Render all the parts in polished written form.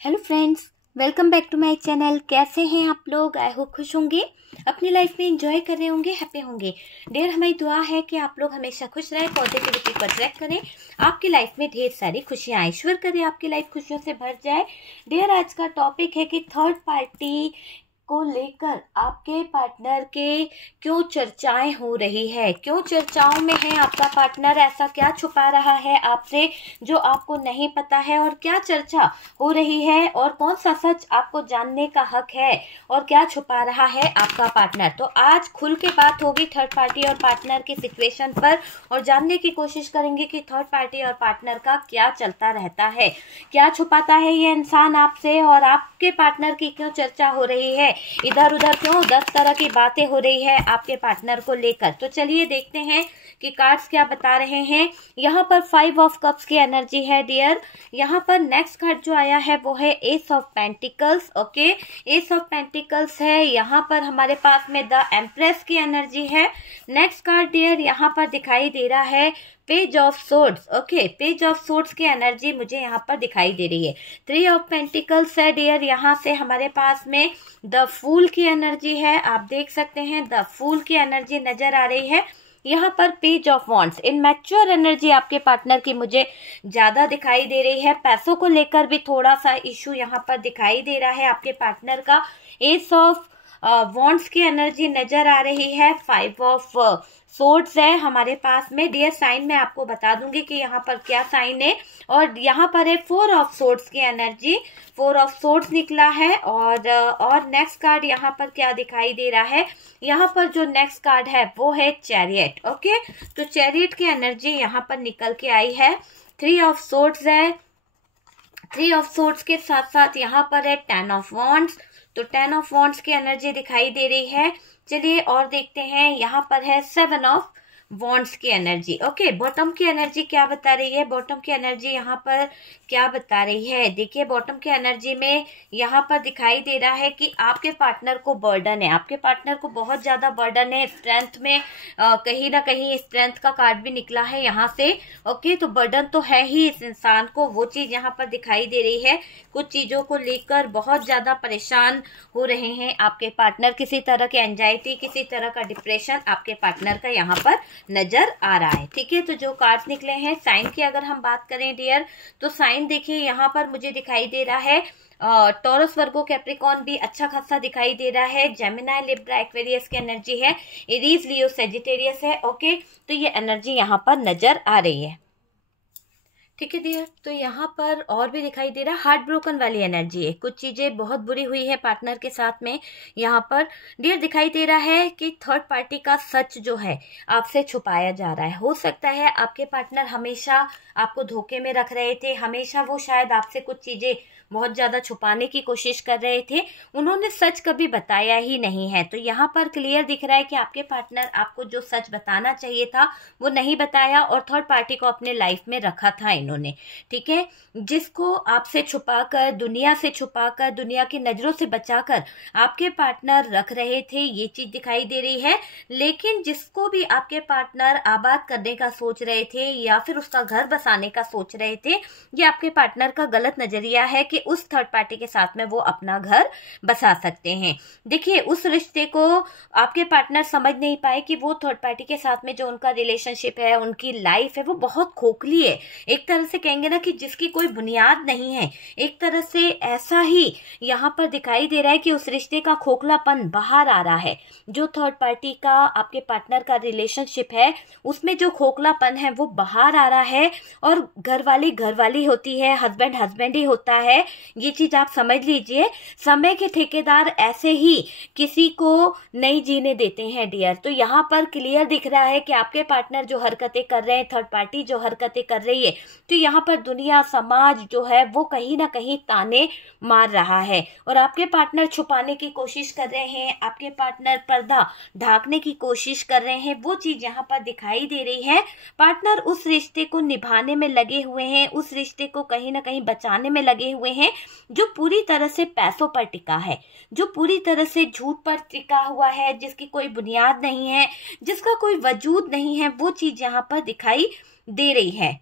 Hello friends, welcome back to my channel. कैसे हैं आप लोग? आई होप खुश होंगे, अपनी लाइफ में एंजॉय कर रहे होंगे, हैप्पी होंगे। डियर, हमारी दुआ है कि आप लोग हमेशा खुश रहें, पॉजिटिविटी को अट्रैक्ट करें, आपकी लाइफ में ढेर सारी खुशियां आए, ईश्वर करे आपकी लाइफ खुशियों से भर जाए। डियर, आज का टॉपिक है कि थर्ड पार्टी को लेकर आपके पार्टनर के क्यों चर्चाएं हो रही है, क्यों चर्चाओं में है आपका पार्टनर, ऐसा क्या छुपा रहा है आपसे जो आपको नहीं पता है, और क्या चर्चा हो रही है, और कौन सा सच आपको जानने का हक है, और क्या छुपा रहा है आपका पार्टनर। तो आज खुल के बात होगी थर्ड पार्टी और पार्टनर की सिचुएशन पर, और जानने की कोशिश करेंगे कि थर्ड पार्टी और पार्टनर का क्या चलता रहता है, क्या छुपाता है ये इंसान आपसे, और आपके पार्टनर की क्यों चर्चा हो रही है, इधर उधर क्यों 10 तरह की बातें हो रही है आपके पार्टनर को लेकर। तो चलिए देखते हैं कि कार्ड्स क्या बता रहे हैं। यहाँ पर 5 ऑफ कप्स की एनर्जी है डियर। यहाँ पर नेक्स्ट कार्ड जो आया है वो है S of pentacles. Okay, S of pentacles है। यहाँ पर हमारे पास में द एम्प्रेस की एनर्जी है। नेक्स्ट कार्ड डियर यहाँ पर दिखाई दे रहा है page of swords. Okay, page of swords की एनर्जी मुझे यहाँ पर दिखाई दे रही है। 3 ऑफ पेंटिकल्स है डियर। यहाँ से हमारे पास में द फूल की एनर्जी है, आप देख सकते हैं द फूल की एनर्जी नजर आ रही है। यहाँ पर पेज ऑफ वॉन्ड्स, इनमैच्योर एनर्जी आपके पार्टनर की मुझे ज्यादा दिखाई दे रही है। पैसों को लेकर भी थोड़ा सा इशू यहाँ पर दिखाई दे रहा है आपके पार्टनर का। एस ऑफ वॉन्ड्स की एनर्जी नजर आ रही है। 5 ऑफ सोर्ड्स है हमारे पास में। डियर, साइन में आपको बता दूंगी कि यहाँ पर क्या साइन है। और यहाँ पर है 4 ऑफ सोर्ड्स की एनर्जी, 4 ऑफ सोर्ड्स निकला है। और नेक्स्ट कार्ड यहाँ पर क्या दिखाई दे रहा है, यहाँ पर जो नेक्स्ट कार्ड है वो है चैरियट। ओके, तो चैरियट की एनर्जी यहाँ पर निकल के आई है। 3 ऑफ सोर्ड्स है। 3 ऑफ सोर्ड्स के साथ साथ यहाँ पर है 10 ऑफ वॉन्ड्स, तो 10 ऑफ वॉन्ड्स की एनर्जी दिखाई दे रही है। चलिए और देखते हैं, यहाँ पर है 7 ऑफ वॉन्ड्स की एनर्जी। ओके, बॉटम की एनर्जी क्या बता रही है, बॉटम की एनर्जी यहाँ पर क्या बता रही है। देखिए, बॉटम की एनर्जी में यहाँ पर दिखाई दे रहा है कि आपके पार्टनर को बर्डन है, आपके पार्टनर को बहुत ज्यादा बर्डन है स्ट्रेंथ में। कहीं ना कहीं स्ट्रेंथ का कार्ड भी निकला है यहाँ से। ओके, तो बर्डन तो है ही इस इंसान को, वो चीज यहाँ पर दिखाई दे रही है। कुछ चीजों को लेकर बहुत ज्यादा परेशान हो रहे हैं आपके पार्टनर, किसी तरह की एंजाइटी, किसी तरह का डिप्रेशन आपके पार्टनर का यहाँ पर नजर आ रहा है। ठीक है, तो जो कार्ड्स निकले हैं साइन की अगर हम बात करें डियर, तो साइन देखिए यहाँ पर मुझे दिखाई दे रहा है टॉरस, वर्गो, कैप्रिकॉर्न भी अच्छा खासा दिखाई दे रहा है। जेमिनाई, लिब्रा, एक्वेरियस की एनर्जी है। एरीज, लियो, सेजिटेरियस है। ओके, तो ये एनर्जी यहाँ पर नजर आ रही है। ठीक है डियर, तो यहाँ पर और भी दिखाई दे रहा है हार्ट ब्रोकन वाली एनर्जी है, कुछ चीजें बहुत बुरी हुई है पार्टनर के साथ में। यहाँ पर डियर दिखाई दे रहा है कि थर्ड पार्टी का सच जो है आपसे छुपाया जा रहा है। हो सकता है आपके पार्टनर हमेशा आपको धोखे में रख रहे थे, हमेशा वो शायद आपसे कुछ चीजें बहुत ज्यादा छुपाने की कोशिश कर रहे थे, उन्होंने सच कभी बताया ही नहीं है। तो यहाँ पर क्लियर दिख रहा है कि आपके पार्टनर आपको जो सच बताना चाहिए था वो नहीं बताया, और थर्ड पार्टी को अपने लाइफ में रखा था इन्होंने। ठीक है, जिसको आपसे छुपाकर, दुनिया से छुपाकर, दुनिया की नजरों से बचाकर आपके पार्टनर रख रहे थे, ये चीज दिखाई दे रही है। लेकिन जिसको भी आपके पार्टनर आबाद करने का सोच रहे थे या फिर उसका घर बसाने का सोच रहे थे, ये आपके पार्टनर का गलत नजरिया है कि उस थर्ड पार्टी के साथ में वो अपना घर बसा सकते हैं। देखिए, उस रिश्ते को आपके पार्टनर समझ नहीं पाए कि वो थर्ड पार्टी के साथ में जो उनका रिलेशनशिप है, उनकी लाइफ है, वो बहुत खोखली है। एक तरह से कहेंगे ना कि जिसकी कोई बुनियाद नहीं है, एक तरह से ऐसा ही यहाँ पर दिखाई दे रहा है कि उस रिश्ते का खोखलापन बाहर आ रहा है। जो थर्ड पार्टी का आपके पार्टनर का रिलेशनशिप है उसमें जो खोखलापन है वो बाहर आ रहा है, और घरवाली होती है, हस्बैंड हस्बैंड ही होता है। ये चीज आप समझ लीजिए। समय के ठेकेदार ऐसे ही किसी को नहीं जीने देते हैं डियर। तो यहाँ पर क्लियर दिख रहा है कि आपके पार्टनर जो हरकतें कर रहे हैं, थर्ड पार्टी जो हरकतें कर रही है, तो यहाँ पर दुनिया, समाज जो है वो कहीं ना कहीं ताने मार रहा है, और आपके पार्टनर छुपाने की कोशिश कर रहे हैं, आपके पार्टनर पर्दा ढाकने की कोशिश कर रहे हैं। वो चीज यहाँ पर दिखाई दे रही है। पार्टनर उस रिश्ते को निभाने में लगे हुए हैं, उस रिश्ते को कहीं ना कहीं बचाने में लगे हुए हैं जो पूरी तरह से पैसों पर टिका है, जो पूरी तरह से झूठ पर टिका हुआ है, जिसकी कोई बुनियाद नहीं है, जिसका कोई वजूद नहीं है। वो चीज यहाँ पर दिखाई दे रही है।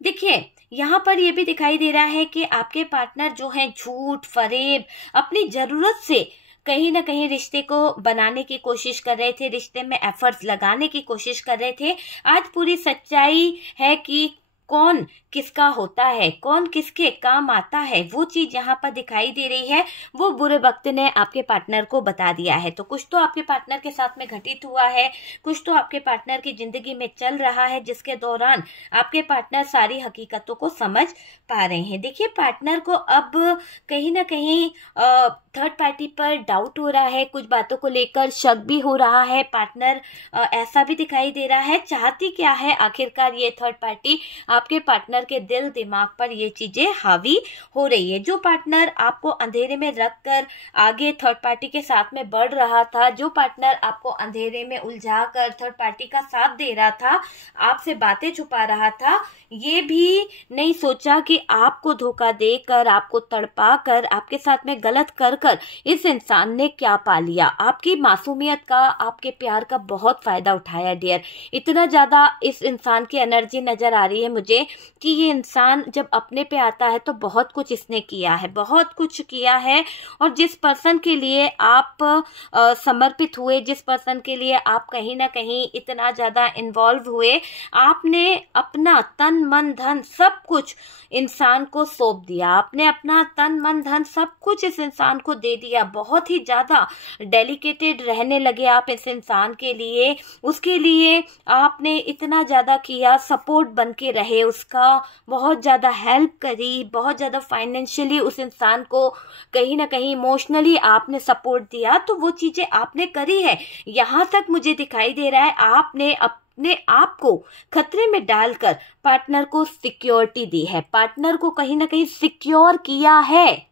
देखिए, यहाँ पर ये भी दिखाई दे रहा है कि आपके पार्टनर जो है झूठ फरेब अपनी जरूरत से कहीं ना कहीं रिश्ते को बनाने की कोशिश कर रहे थे, रिश्ते में एफर्ट्स लगाने की कोशिश कर रहे थे। आज पूरी सच्चाई है कि कौन किसका होता है, कौन किसके काम आता है, वो चीज यहाँ पर दिखाई दे रही है। वो बुरे वक्त ने आपके पार्टनर को बता दिया है। तो कुछ तो आपके पार्टनर के साथ में घटित हुआ है, कुछ तो आपके पार्टनर की जिंदगी में चल रहा है, जिसके दौरान आपके पार्टनर सारी हकीकतों को समझ पा रहे हैं। देखिए, पार्टनर को अब कहीं ना कहीं थर्ड पार्टी पर डाउट हो रहा है, कुछ बातों को लेकर शक भी हो रहा है। पार्टनर ऐसा भी दिखाई दे रहा है, चाहती क्या है आखिरकार ये थर्ड पार्टी, आपके पार्टनर के दिल दिमाग पर ये चीजें हावी हो रही है। जो पार्टनर आपको अंधेरे में रखकर आगे थर्ड पार्टी के साथ में बढ़ रहा था, जो पार्टनर आपको अंधेरे में उलझा कर थर्ड पार्टी का साथ दे रहा था, आपसे बातें छुपा रहा था, ये भी नहीं सोचा कि आपको धोखा देकर, आपको तड़पा कर, आपके साथ में गलत कर इस इंसान ने क्या पा लिया। आपकी मासूमियत का, आपके प्यार का बहुत फायदा उठाया डियर। इतना ज्यादा इस इंसान की एनर्जी नजर आ रही है मुझे कि ये इंसान जब अपने पे आता है तो बहुत कुछ इसने किया है, बहुत कुछ किया है। और जिस पर्सन के लिए आप समर्पित हुए, जिस पर्सन के लिए आप कहीं ना कहीं इतना ज्यादा इन्वॉल्व हुए, आपने अपना तन मन धन सब कुछ इंसान को सौंप दिया। आपने अपना तन मन धन सब कुछ इस इंसान को दे दिया। बहुत ही ज्यादा डेलिकेटेड रहने लगे आप इस इंसान के लिए, उसके लिए आपने इतना ज्यादा किया, सपोर्ट बन के रहे उसका, बहुत ज्यादा हेल्प करी, बहुत ज्यादा फाइनेंशियली उस इंसान को कहीं ना कहीं इमोशनली आपने सपोर्ट दिया। तो वो चीजें आपने करी है। यहाँ तक मुझे दिखाई दे रहा है आपने अपने आप को खतरे में डालकर पार्टनर को सिक्योरिटी दी है, पार्टनर को कहीं ना कहीं सिक्योर किया है।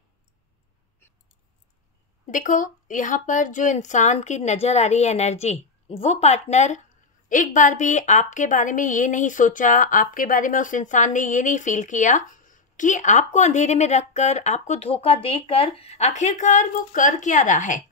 देखो, यहाँ पर जो इंसान की नजर आ रही है एनर्जी, वो पार्टनर एक बार भी आपके बारे में ये नहीं सोचा, आपके बारे में उस इंसान ने ये नहीं फील किया कि आपको अंधेरे में रखकर, आपको धोखा देकर आखिरकार वो कर क्या रहा है।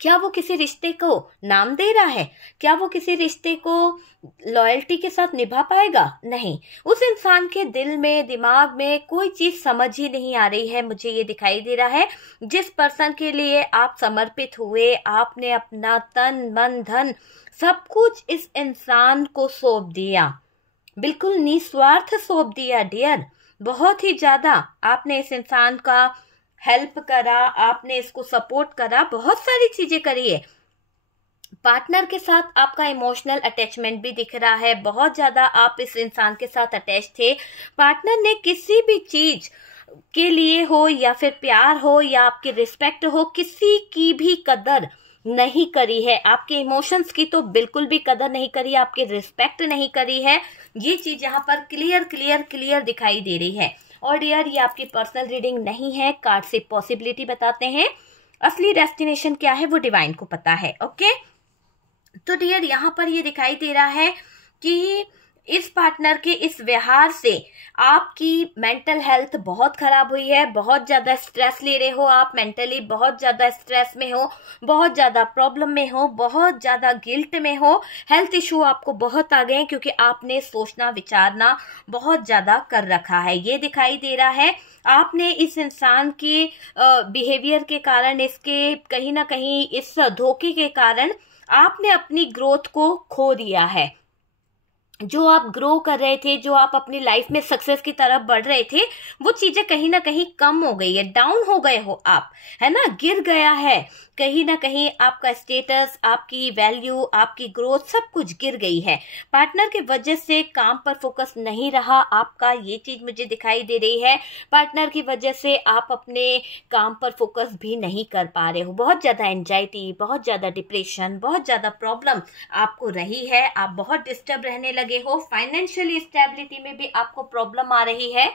क्या वो किसी रिश्ते को नाम दे रहा है? क्या वो किसी रिश्ते को लॉयल्टी के साथ निभा पाएगा? नहीं। उस इंसान के दिल में, दिमाग में कोई चीज समझ ही नहीं आ रही है। मुझे ये दिखाई दे रहा है जिस पर्सन के लिए आप समर्पित हुए, आपने अपना तन मन धन सब कुछ इस इंसान को सौंप दिया, बिल्कुल निस्वार्थ सौंप दिया डियर। बहुत ही ज्यादा आपने इस इंसान का हेल्प करा, आपने इसको सपोर्ट करा, बहुत सारी चीजें करी है। पार्टनर के साथ आपका इमोशनल अटैचमेंट भी दिख रहा है, बहुत ज्यादा आप इस इंसान के साथ अटैच थे। पार्टनर ने किसी भी चीज के लिए हो, या फिर प्यार हो, या आपकी रिस्पेक्ट हो, किसी की भी कदर नहीं करी है। आपके इमोशंस की तो बिल्कुल भी कदर नहीं करी, आपकी रिस्पेक्ट नहीं करी है। ये चीज यहाँ पर क्लियर क्लियर क्लियर दिखाई दे रही है। और डियर, ये आपकी पर्सनल रीडिंग नहीं है, कार्ड से पॉसिबिलिटी बताते हैं। असली डेस्टिनेशन क्या है वो डिवाइन को पता है। ओके, तो डियर, यहाँ पर ये दिखाई दे रहा है कि इस पार्टनर के इस व्यवहार से आपकी मेंटल हेल्थ बहुत खराब हुई है। बहुत ज्यादा स्ट्रेस ले रहे हो आप, मेंटली बहुत ज्यादा स्ट्रेस में हो, बहुत ज्यादा प्रॉब्लम में हो, बहुत ज्यादा गिल्ट में हो। हेल्थ इशू आपको बहुत आ गए हैं क्योंकि आपने सोचना विचारना बहुत ज्यादा कर रखा है। ये दिखाई दे रहा है आपने इस इंसान के बिहेवियर के कारण, इसके कहीं ना कहीं इस धोखे के कारण आपने अपनी ग्रोथ को खो दिया है। जो आप ग्रो कर रहे थे, जो आप अपनी लाइफ में सक्सेस की तरफ बढ़ रहे थे, वो चीजें कहीं ना कहीं कम हो गई है, डाउन हो गए हो आप, है ना, गिर गया है कहीं ना कहीं आपका स्टेटस, आपकी वैल्यू, आपकी ग्रोथ सब कुछ गिर गई है। पार्टनर के वजह से काम पर फोकस नहीं रहा आपका, ये चीज मुझे दिखाई दे रही है। पार्टनर की वजह से आप अपने काम पर फोकस भी नहीं कर पा रहे हो। बहुत ज्यादा एंजाइटी, बहुत ज्यादा डिप्रेशन, बहुत ज्यादा प्रॉब्लम आपको रही है। आप बहुत डिस्टर्ब रहने लगे हो। फाइनेंशियली स्टेबिलिटी में भी आपको प्रॉब्लम आ रही है।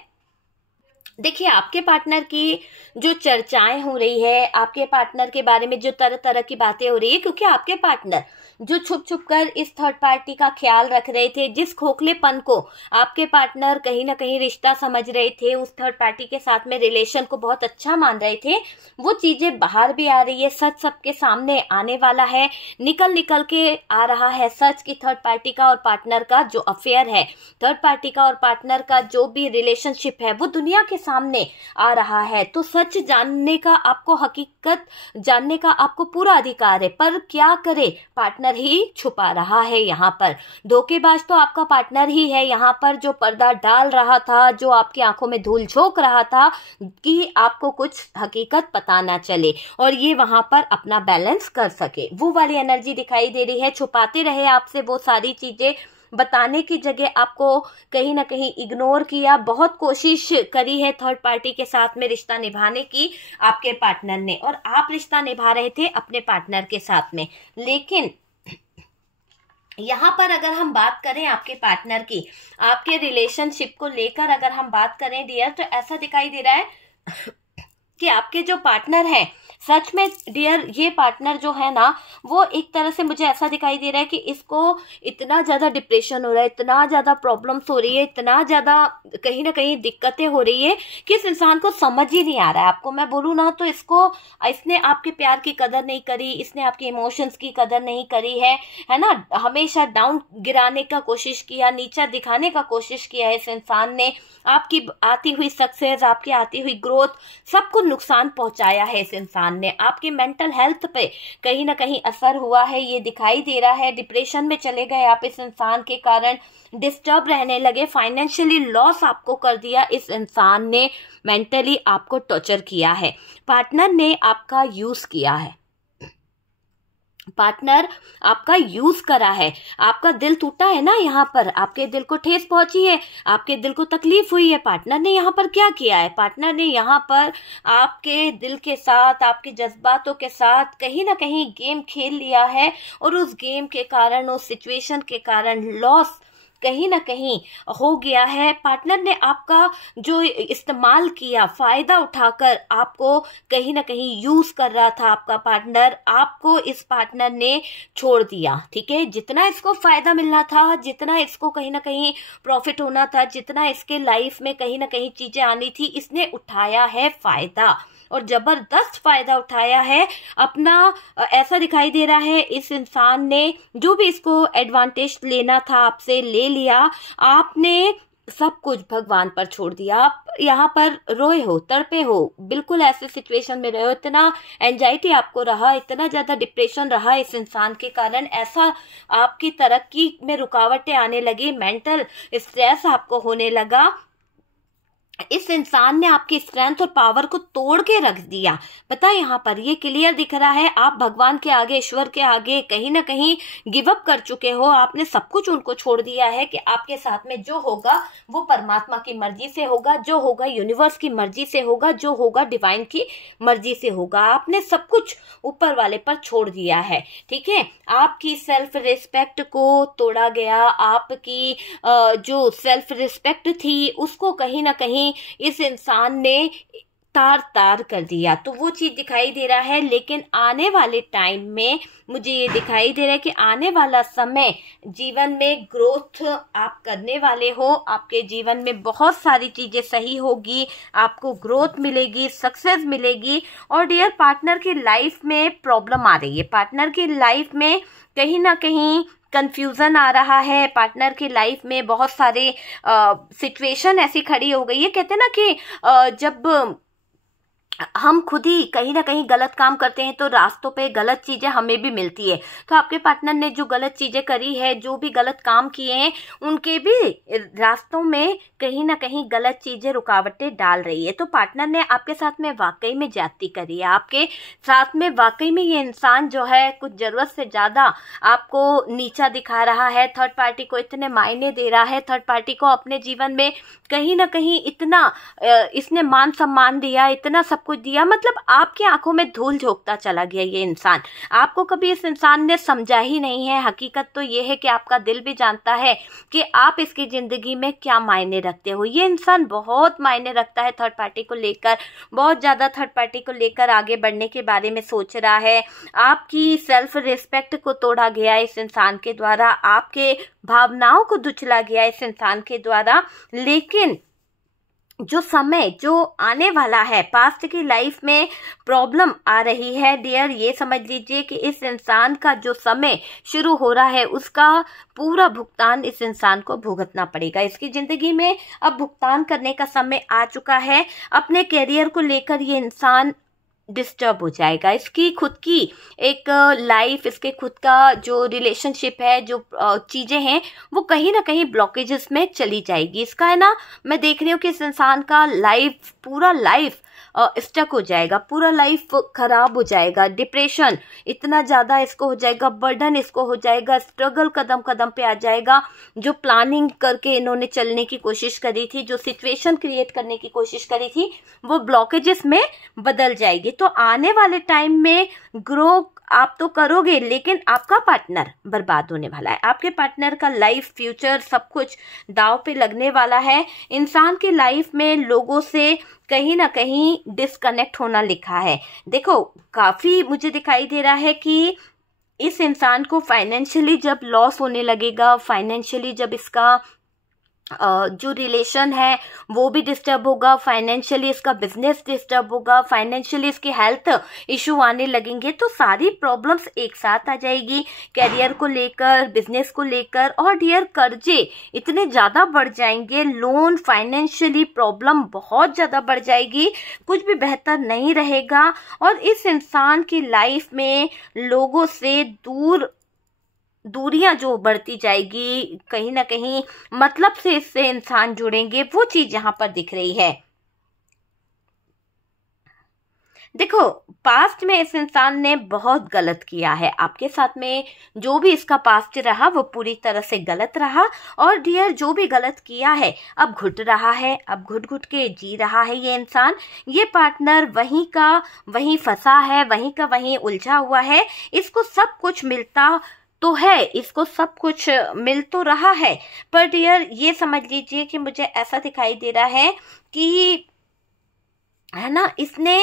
देखिए, आपके पार्टनर की जो चर्चाएं हो रही है, आपके पार्टनर के बारे में जो तरह तरह की बातें हो रही है, क्योंकि आपके पार्टनर जो छुप छुप कर इस थर्ड पार्टी का ख्याल रख रहे थे, जिस खोखलेपन को आपके पार्टनर कहीं ना कहीं रिश्ता समझ रहे थे, उस थर्ड पार्टी के साथ में रिलेशन को बहुत अच्छा मान रहे थे, वो चीजें बाहर भी आ रही है। सच सबके सामने आने वाला है, निकल निकल के आ रहा है सच की थर्ड पार्टी का और पार्टनर का जो अफेयर है, थर्ड पार्टी का और पार्टनर का जो भी रिलेशनशिप है, वो दुनिया के सामने आ रहा है। तो सच जानने का आपको, हकीकत जानने का आपको पूरा अधिकार है, पर क्या करे, पार्टनर ही छुपा रहा है यहाँ पर। धोखेबाज तो आपका पार्टनर ही है यहाँ पर, जो पर्दा डाल रहा था, जो आपकी आंखों में धूल झोंक रहा था कि आपको कुछ हकीकत पता ना चले और ये वहां पर अपना बैलेंस कर सके। वो वाली एनर्जी दिखाई दे रही है। छुपाते रहे आपसे वो सारी चीजें, बताने की जगह आपको कहीं ना कहीं इग्नोर किया। बहुत कोशिश करी है थर्ड पार्टी के साथ में रिश्ता निभाने की आपके पार्टनर ने, और आप रिश्ता निभा रहे थे अपने पार्टनर के साथ में। लेकिन यहाँ पर अगर हम बात करें आपके पार्टनर की, आपके रिलेशनशिप को लेकर अगर हम बात करें डियर, तो ऐसा दिखाई दे रहा है कि आपके जो पार्टनर है, सच में डियर ये पार्टनर जो है ना, वो एक तरह से मुझे ऐसा दिखाई दे रहा है कि इसको इतना ज्यादा डिप्रेशन हो रहा है, इतना ज्यादा प्रॉब्लम्स हो रही है, इतना ज्यादा कहीं ना कहीं दिक्कतें हो रही है कि इस इंसान को समझ ही नहीं आ रहा है। आपको मैं बोलूँ ना, तो इसने आपके प्यार की कदर नहीं करी, इसने आपके इमोशंस की कदर नहीं करी है ना। हमेशा डाउन गिराने का कोशिश किया, नीचा दिखाने का कोशिश किया है इस इंसान ने। आपकी आती हुई सक्सेस, आपकी आती हुई ग्रोथ, सबको नुकसान पहुंचाया है इस इंसान ने। आपकी मेंटल हेल्थ पे कहीं ना कहीं असर हुआ है, ये दिखाई दे रहा है। डिप्रेशन में चले गए आप इस इंसान के कारण, डिस्टर्ब रहने लगे, फाइनेंशियली लॉस आपको कर दिया इस इंसान ने, मेंटली आपको टॉर्चर किया है। पार्टनर ने आपका यूज किया है, पार्टनर आपका यूज करा है। आपका दिल टूटा है ना यहाँ पर, आपके दिल को ठेस पहुंची है, आपके दिल को तकलीफ हुई है। पार्टनर ने यहाँ पर क्या किया है, पार्टनर ने यहाँ पर आपके दिल के साथ, आपके जज्बातों के साथ कहीं ना कहीं गेम खेल लिया है, और उस गेम के कारण, उस सिचुएशन के कारण लॉस कहीं ना कहीं हो गया है। पार्टनर ने आपका जो इस्तेमाल किया, फायदा उठाकर आपको कहीं ना कहीं यूज कर रहा था आपका पार्टनर, आपको इस पार्टनर ने छोड़ दिया। ठीक है, जितना इसको फायदा मिलना था, जितना इसको कहीं ना कहीं प्रॉफिट होना था, जितना इसके लाइफ में कहीं ना कहीं चीजें आनी थी, इसने उठाया है फायदा, और जबरदस्त फायदा उठाया है अपना। ऐसा दिखाई दे रहा है इस इंसान ने जो भी इसको एडवांटेज लेना था आपसे ले लिया। आपने सब कुछ भगवान पर छोड़ दिया। आप यहाँ पर रोए हो, तड़पे हो, बिल्कुल ऐसे सिचुएशन में रहे हो, इतना एंजाइटी आपको रहा, इतना ज्यादा डिप्रेशन रहा इस इंसान के कारण, ऐसा आपकी तरक्की में रुकावटें आने लगी, मेंटल स्ट्रेस आपको होने लगा। इस इंसान ने आपकी स्ट्रेंथ और पावर को तोड़ के रख दिया। पता है, यहाँ पर ये क्लियर दिख रहा है, आप भगवान के आगे, ईश्वर के आगे कहीं ना कहीं गिव अप कर चुके हो। आपने सब कुछ उनको छोड़ दिया है कि आपके साथ में जो होगा वो परमात्मा की मर्जी से होगा, जो होगा यूनिवर्स की मर्जी से होगा, जो होगा डिवाइन की मर्जी से होगा। आपने सब कुछ ऊपर वाले पर छोड़ दिया है। ठीक है, आपकी सेल्फ रिस्पेक्ट को तोड़ा गया, आपकी जो सेल्फ रिस्पेक्ट थी उसको कहीं ना कहीं इस इंसान ने तार तार कर दिया। तो वो चीज दिखाई दे रहा है। लेकिन आने वाले टाइम में मुझे ये दिखाई दे रहा है कि आने वाला समय, जीवन में ग्रोथ आप करने वाले हो, आपके जीवन में बहुत सारी चीजें सही होगी, आपको ग्रोथ मिलेगी, सक्सेस मिलेगी। और डियर, पार्टनर की लाइफ में प्रॉब्लम आ रही है, पार्टनर की लाइफ में कहीं ना कहीं कंफ्यूजन आ रहा है, पार्टनर की लाइफ में बहुत सारे सिचुएशन ऐसी खड़ी हो गई है। कहते हैं ना कि जब हम खुद ही कहीं ना कहीं गलत काम करते हैं तो रास्तों पे गलत चीजें हमें भी मिलती है। तो आपके पार्टनर ने जो गलत चीजें करी है, जो भी गलत काम किए हैं, उनके भी रास्तों में कहीं ना कहीं गलत चीजें रुकावटें डाल रही है। तो पार्टनर ने आपके साथ में वाकई में ज्यादती करी है, आपके साथ में वाकई में ये इंसान जो है कुछ जरूरत से ज्यादा आपको नीचा दिखा रहा है, थर्ड पार्टी को इतने मायने दे रहा है, थर्ड पार्टी को अपने जीवन में कहीं ना कहीं इतना इसने मान सम्मान दिया, इतना सब कुछ दिया, मतलब आपकी आंखों में धूल झोंकता चला गया ये इंसान। आपको कभी इस इंसान ने समझा ही नहीं है। हकीकत तो ये है कि आपका दिल भी जानता है कि आप इसकी ज़िंदगी में क्या मायने रखते हो। ये इंसान बहुत मायने रखता है थर्ड पार्टी को लेकर, बहुत ज़्यादा थर्ड पार्टी को लेकर आगे बढ़ने के बारे में सोच रहा है। आपकी सेल्फ रिस्पेक्ट को तोड़ा गया इस इंसान के द्वारा, आपके भावनाओं को दुचला गया इस इंसान के द्वारा। लेकिन जो समय जो आने वाला है, पास्ट की लाइफ में प्रॉब्लम आ रही है डियर, ये समझ लीजिए कि इस इंसान का जो समय शुरू हो रहा है उसका पूरा भुगतान इस इंसान को भुगतना पड़ेगा। इसकी ज़िंदगी में अब भुगतान करने का समय आ चुका है। अपने करियर को लेकर ये इंसान डिस्टर्ब हो जाएगा। इसकी खुद की एक लाइफ, इसके खुद का जो रिलेशनशिप है, जो चीज़ें हैं, वो कहीं ना कहीं ब्लॉकेजेस में चली जाएगी। इसका है ना, मैं देख रही हूँ कि इस इंसान का लाइफ, पूरा लाइफ स्टक हो जाएगा, पूरा लाइफ खराब हो जाएगा। डिप्रेशन इतना ज़्यादा इसको हो जाएगा, बर्डन इसको हो जाएगा, स्ट्रगल कदम कदम पे आ जाएगा। जो प्लानिंग करके इन्होंने चलने की कोशिश करी थी, जो सिचुएशन क्रिएट करने की कोशिश करी थी, वो ब्लॉकेजेस में बदल जाएगी। तो आने वाले टाइम में ग्रो आप तो करोगे, लेकिन आपका पार्टनर बर्बाद होने वाला है। आपके पार्टनर का लाइफ, फ्यूचर, सब कुछ दांव पे लगने वाला है। इंसान की लाइफ में लोगों से कहीं ना कहीं डिस्कनेक्ट होना लिखा है। देखो, काफ़ी मुझे दिखाई दे रहा है कि इस इंसान को फाइनेंशियली जब लॉस होने लगेगा, फाइनेंशियली जब इसका जो रिलेशन है वो भी डिस्टर्ब होगा, फाइनेंशियली इसका बिजनेस डिस्टर्ब होगा, फाइनेंशियली इसकी हेल्थ इशू आने लगेंगे, तो सारी प्रॉब्लम्स एक साथ आ जाएगी। करियर को लेकर, बिजनेस को लेकर, और डियर कर्जे इतने ज़्यादा बढ़ जाएंगे, लोन, फाइनेंशियली प्रॉब्लम बहुत ज़्यादा बढ़ जाएगी, कुछ भी बेहतर नहीं रहेगा। और इस इंसान की लाइफ में लोगों से दूरियां जो बढ़ती जाएगी, कहीं ना कहीं मतलब से इससे इंसान जुड़ेंगे, वो चीज यहाँ पर दिख रही है। देखो, पास्ट में इस इंसान ने बहुत गलत किया है आपके साथ में। जो भी इसका पास्ट रहा वो पूरी तरह से गलत रहा। और डियर, जो भी गलत किया है अब घुट रहा है, अब घुट घुट के जी रहा है ये इंसान। ये पार्टनर वहीं का वहीं फंसा है, वहीं का वहीं उलझा हुआ है। इसको सब कुछ मिलता तो है, इसको सब कुछ मिल तो रहा है, पर डियर ये समझ लीजिए कि मुझे ऐसा दिखाई दे रहा है कि, है ना, इसने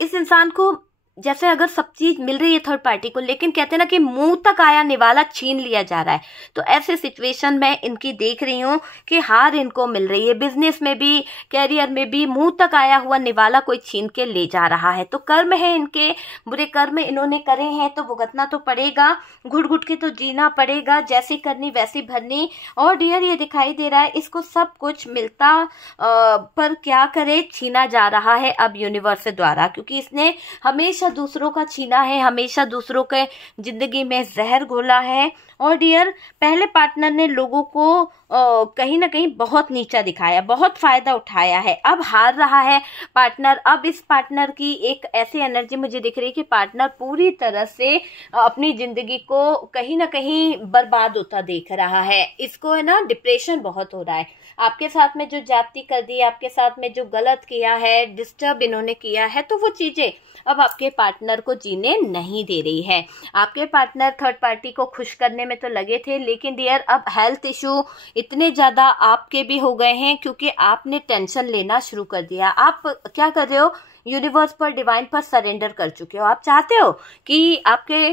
इस इंसान को, जैसे अगर सब चीज मिल रही है थर्ड पार्टी को, लेकिन कहते हैं ना कि मुंह तक आया निवाला छीन लिया जा रहा है। तो ऐसे सिचुएशन में इनकी देख रही हूँ कि हार इनको मिल रही है। बिजनेस में भी, कैरियर में भी मुंह तक आया हुआ निवाला कोई छीन के ले जा रहा है। तो कर्म है इनके, बुरे कर्म इन्होंने करे हैं तो भुगतना तो पड़ेगा, घुट घुट के तो जीना पड़ेगा, जैसी करनी वैसी भरनी। और डियर, ये दिखाई दे रहा है इसको सब कुछ मिलता पर क्या करे, छीना जा रहा है अब यूनिवर्स द्वारा, क्योंकि इसने हमेशा दूसरों का छीना है, हमेशा दूसरों के जिंदगी में जहर घोला है। और डियर, पहले पार्टनर ने लोगों को कहीं ना कहीं बहुत नीचा दिखाया, बहुत फायदा उठाया है। अब हार रहा है पार्टनर। अब इस पार्टनर की एक ऐसी एनर्जी मुझे दिख रही है कि पार्टनर पूरी तरह से अपनी जिंदगी को कहीं ना कहीं बर्बाद होता देख रहा है। इसको है ना, डिप्रेशन बहुत हो रहा है। आपके साथ में जो जाति कर दी, आपके साथ में जो गलत किया है, डिस्टर्ब इन्होंने किया है, तो वो चीजें अब आपके पार्टनर को जीने नहीं दे रही है। आपके पार्टनर थर्ड पार्टी को खुश करने में तो लगे थे, लेकिन डियर अब हेल्थ इशू इतने ज्यादा आपके भी हो गए हैं, क्योंकि आपने टेंशन लेना शुरू कर दिया। आप क्या कर रहे हो, यूनिवर्स पर, डिवाइन पर सरेंडर कर चुके हो। आप चाहते हो कि आपके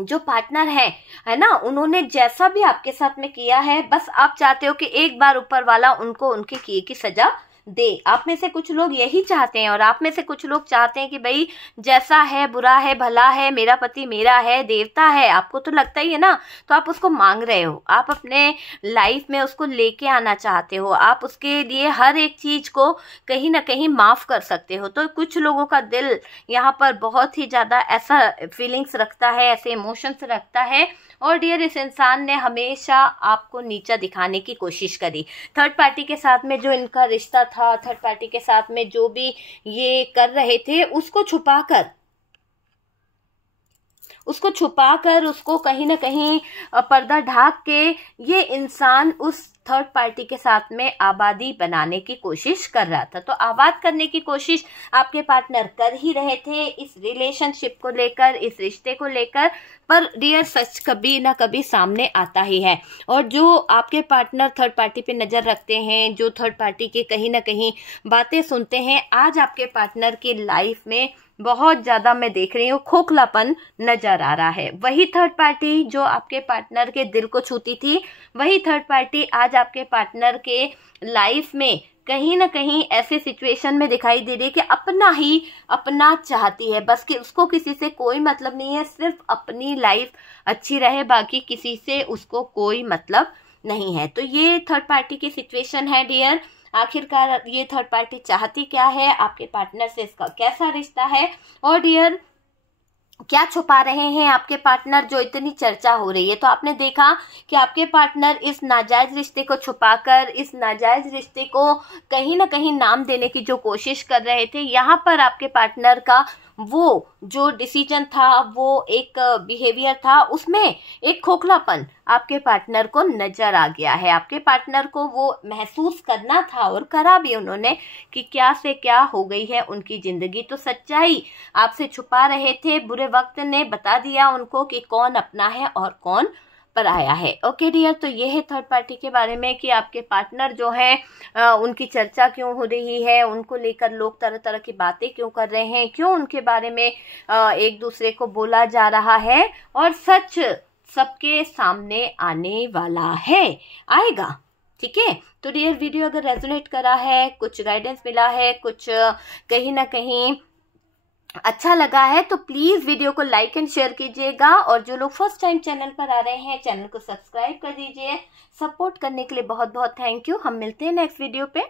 जो पार्टनर है ना, उन्होंने जैसा भी आपके साथ में किया है, बस आप चाहते हो कि एक बार ऊपर वाला उनको उनके किए की सजा दे। आप में से कुछ लोग यही चाहते हैं, और आप में से कुछ लोग चाहते हैं कि भाई जैसा है, बुरा है, भला है, मेरा पति मेरा है, देवता है, आपको तो लगता ही है ना, तो आप उसको मांग रहे हो, आप अपने लाइफ में उसको लेके आना चाहते हो, आप उसके लिए हर एक चीज को कहीं ना कहीं माफ कर सकते हो। तो कुछ लोगों का दिल यहाँ पर बहुत ही ज्यादा ऐसा फीलिंग्स रखता है, ऐसे इमोशंस रखता है। और डियर, इस इंसान ने हमेशा आपको नीचा दिखाने की कोशिश करी। थर्ड पार्टी के साथ में जो इनका रिश्ता था, थर्ड पार्टी के साथ में जो भी ये कर रहे थे, उसको छुपाकर उसको छुपा कर, उसको कहीं ना कहीं पर्दा ढाक के ये इंसान उस थर्ड पार्टी के साथ में आबादी बनाने की कोशिश कर रहा था। तो आबाद करने की कोशिश आपके पार्टनर कर ही रहे थे इस रिलेशनशिप को लेकर, इस रिश्ते को लेकर, पर डियर सच कभी ना कभी सामने आता ही है। और जो आपके पार्टनर थर्ड पार्टी पे नज़र रखते हैं, जो थर्ड पार्टी के कहीं ना कहीं बातें सुनते हैं, आज आपके पार्टनर की लाइफ में बहुत ज़्यादा मैं देख रही हूँ खोखलापन नज़र आ रहा है। वही थर्ड पार्टी जो आपके पार्टनर के दिल को छूती थी, वही थर्ड पार्टी आज आपके पार्टनर के लाइफ में कहीं ना कहीं ऐसे सिचुएशन में दिखाई दे रही है कि अपना ही अपना चाहती है, बस कि उसको किसी से कोई मतलब नहीं है, सिर्फ अपनी लाइफ अच्छी रहे, बाकी किसी से उसको कोई मतलब नहीं है। तो ये थर्ड पार्टी की सिचुएशन है डियर। आखिरकार ये थर्ड पार्टी चाहती क्या है, आपके पार्टनर से इसका कैसा रिश्ता है, और डियर क्या छुपा रहे हैं आपके पार्टनर जो इतनी चर्चा हो रही है। तो आपने देखा कि आपके पार्टनर इस नाजायज रिश्ते को छुपाकर, इस नाजायज रिश्ते को कहीं ना कहीं नाम देने की जो कोशिश कर रहे थे, यहाँ पर आपके पार्टनर का वो जो डिसीजन था, वो एक बिहेवियर था, उसमें एक खोखलापन आपके पार्टनर को नजर आ गया है। आपके पार्टनर को वो महसूस करना था और करा भी उन्होंने कि क्या से क्या हो गई है उनकी जिंदगी। तो सच्चाई आपसे छुपा रहे थे, बुरे वक्त ने बता दिया उनको कि कौन अपना है और कौन पराया है। ओके डियर, तो ये है थर्ड पार्टी के बारे में कि आपके पार्टनर जो है उनकी चर्चा क्यों हो रही है, उनको लेकर लोग तरह तरह की बातें क्यों कर रहे हैं, क्यों उनके बारे में एक दूसरे को बोला जा रहा है, और सच सबके सामने आने वाला है, आएगा। ठीक है, तो डियर वीडियो अगर रेजोनेट करा है, कुछ गाइडेंस मिला है, कुछ कहीं ना कहीं अच्छा लगा है, तो प्लीज वीडियो को लाइक एंड शेयर कीजिएगा। और जो लोग फर्स्ट टाइम चैनल पर आ रहे हैं, चैनल को सब्सक्राइब कर दीजिए। सपोर्ट करने के लिए बहुत बहुत थैंक यू। हम मिलते हैं नेक्स्ट वीडियो पे।